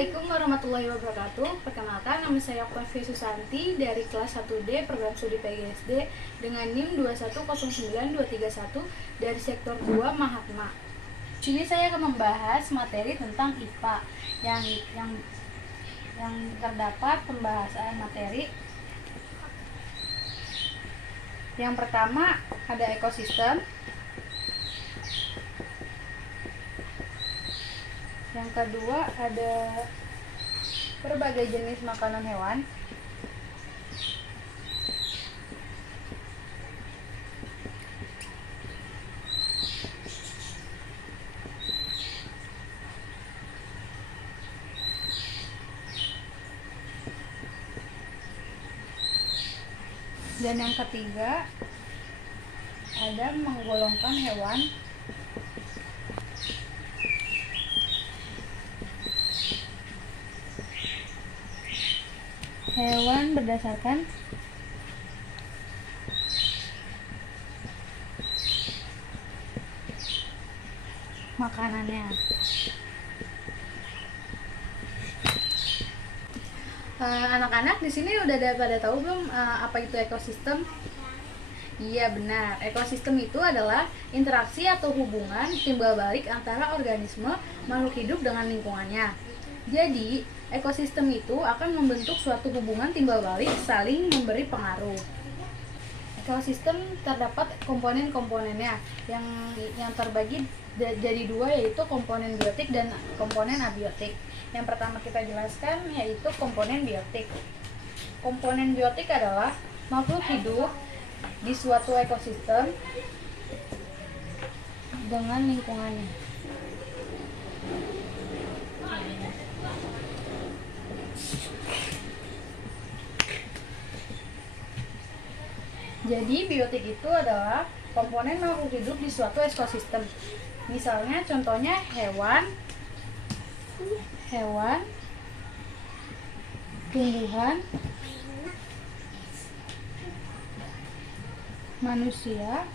Assalamualaikum warahmatullahi wabarakatuh. Perkenalkan, nama saya Oktavi Susanti dari kelas 1D Program Studi PGSD dengan NIM 2109231 dari sektor 2 Mahatma. Di sini saya akan membahas materi tentang IPA yang terdapat pembahasan materi. Yang pertama ada ekosistem. Yang kedua ada berbagai jenis makanan hewan. Dan yang ketiga ada menggolongkan hewan. Hewan berdasarkan makanannya. Anak-anak di sini udah pada tahu belum apa itu ekosistem? Iya benar, ekosistem itu adalah interaksi atau hubungan timbal balik antara organisme makhluk hidup dengan lingkungannya. Jadi, ekosistem itu akan membentuk suatu hubungan timbal balik saling memberi pengaruh. Ekosistem terdapat komponen-komponennya yang terbagi jadi dua, yaitu komponen biotik dan komponen abiotik. Yang pertama kita jelaskan yaitu komponen biotik. Komponen biotik adalah makhluk hidup di suatu ekosistem dengan lingkungannya. Jadi biotik itu adalah komponen makhluk hidup di suatu ekosistem. Misalnya contohnya hewan, tumbuhan, manusia,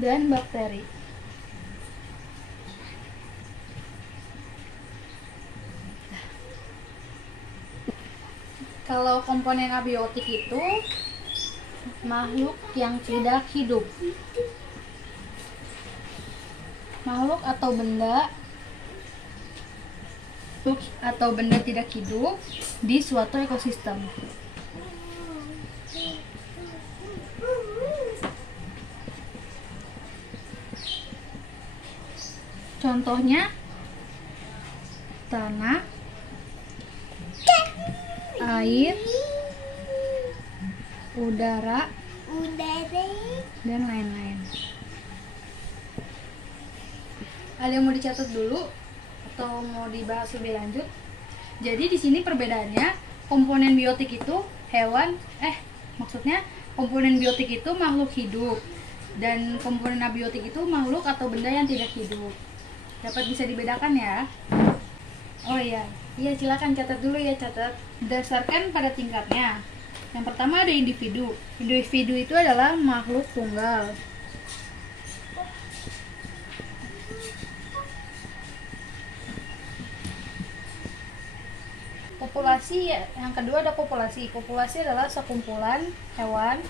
dan bakteri. Kalau komponen abiotik itu makhluk yang tidak hidup. Makhluk atau benda tidak hidup di suatu ekosistem. Contohnya tanah, air, udara, dan lain-lain. Ada yang mau dicatat dulu atau mau dibahas lebih lanjut? Jadi di sini perbedaannya, komponen biotik itu komponen biotik itu makhluk hidup dan komponen abiotik itu makhluk atau benda yang tidak hidup. Dapat bisa dibedakan ya? Oh iya, silakan catat dulu ya, catat. Berdasarkan pada tingkatnya. Yang pertama ada individu. Individu itu adalah makhluk tunggal. Populasi, yang kedua ada populasi. Populasi adalah sekumpulan hewan,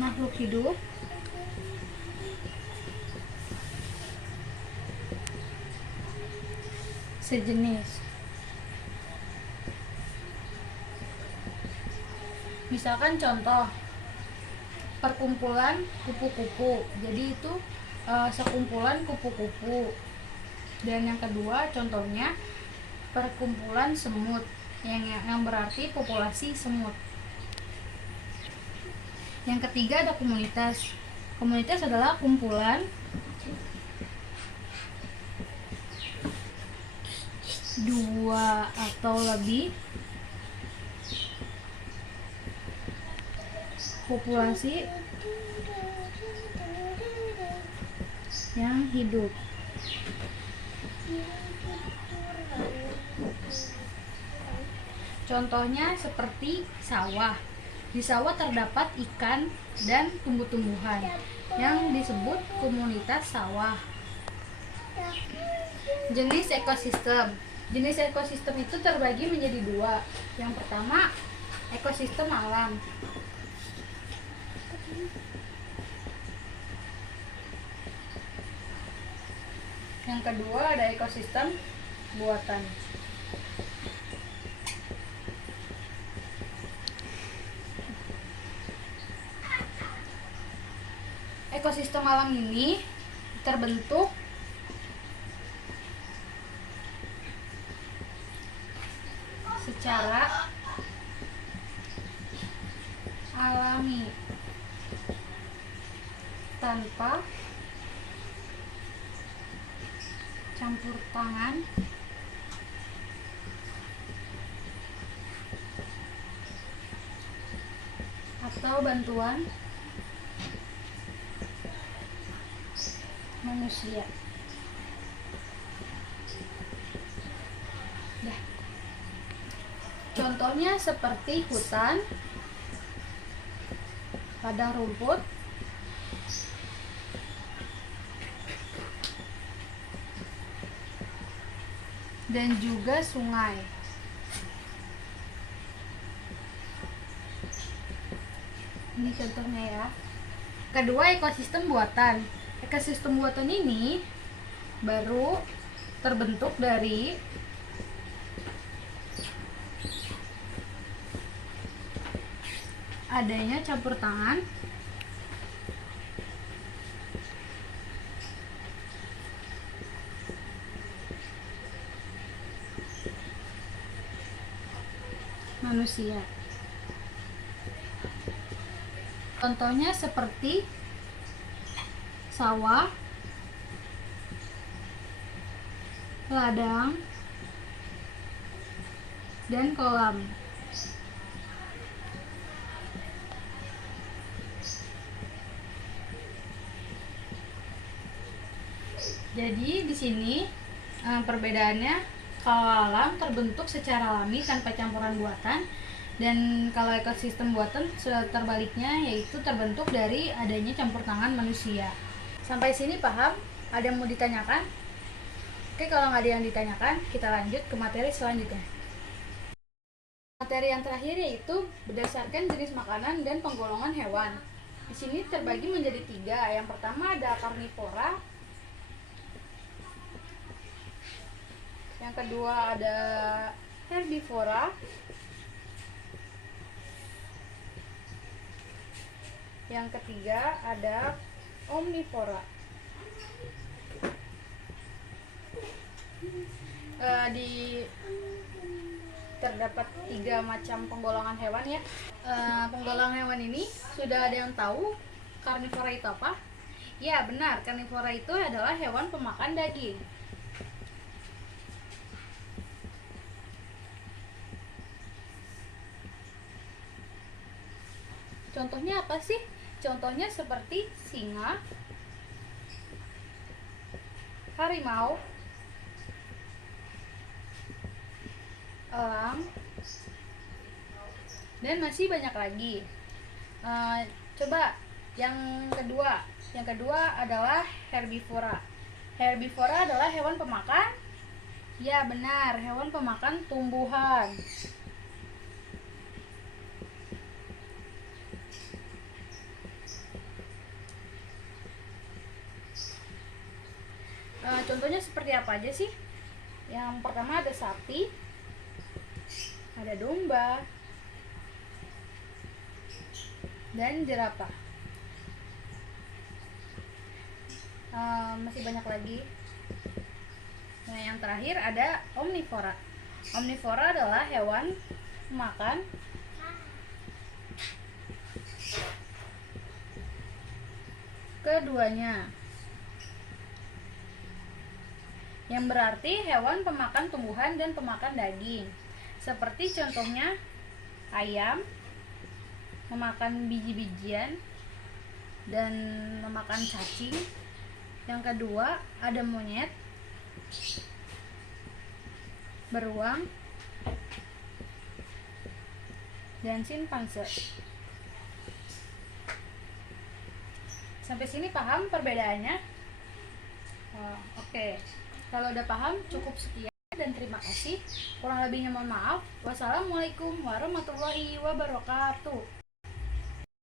makhluk hidup, sejenis. Misalkan contoh perkumpulan kupu-kupu. Jadi itu sekumpulan kupu-kupu. Dan yang kedua contohnya perkumpulan semut yang berarti populasi semut. Yang ketiga ada komunitas. Komunitas adalah kumpulan dua atau lebih populasi yang hidup. Contohnya seperti sawah. Di sawah terdapat ikan dan tumbuh-tumbuhan. yang disebut komunitas sawah. Jenis ekosistem. Jenis ekosistem itu terbagi menjadi dua. Yang pertama, ekosistem alam. Yang kedua ada ekosistem buatan. Ekosistem alam ini terbentuk secara alami tanpa campur tangan atau bantuan manusia. Contohnya seperti hutan, padang rumput, dan juga sungai. Ini contohnya ya. Kedua, ekosistem buatan. Ekosistem buatan ini baru terbentuk dari adanya campur tangan manusia. Contohnya seperti sawah, ladang, dan kolam. Jadi di sini perbedaannya, kalau alam terbentuk secara alami tanpa campuran buatan, dan kalau ekosistem buatan sudah terbaliknya, yaitu terbentuk dari adanya campur tangan manusia. Sampai sini paham? Ada yang mau ditanyakan? Oke, kalau nggak ada yang ditanyakan, kita lanjut ke materi selanjutnya. Materi yang terakhir yaitu berdasarkan jenis makanan dan penggolongan hewan. Di sini terbagi menjadi 3. Yang pertama ada karnivora. Yang kedua ada herbivora. Yang ketiga ada omnivora. Terdapat 3 macam penggolongan hewan ya. Penggolongan hewan ini sudah ada yang tahu karnivora itu apa? Ya benar, karnivora itu adalah hewan pemakan daging. Contohnya apa sih? Contohnya seperti singa, harimau, elang, dan masih banyak lagi. Coba yang kedua adalah herbivora. Herbivora adalah hewan pemakan, ya benar, hewan pemakan tumbuhan. Contohnya seperti apa aja sih? Yang pertama ada sapi, ada domba, dan jerapah. Masih banyak lagi. Nah, yang terakhir ada omnivora. Omnivora adalah hewan pemakan keduanya, yang berarti hewan pemakan tumbuhan dan pemakan daging. Seperti contohnya ayam memakan biji-bijian dan memakan cacing. Yang kedua ada monyet, beruang, dan simpanse. Sampai sini paham perbedaannya? Oh, oke. Kalau udah paham, cukup sekian dan terima kasih. Kurang lebihnya mohon maaf. Wassalamualaikum warahmatullahi wabarakatuh.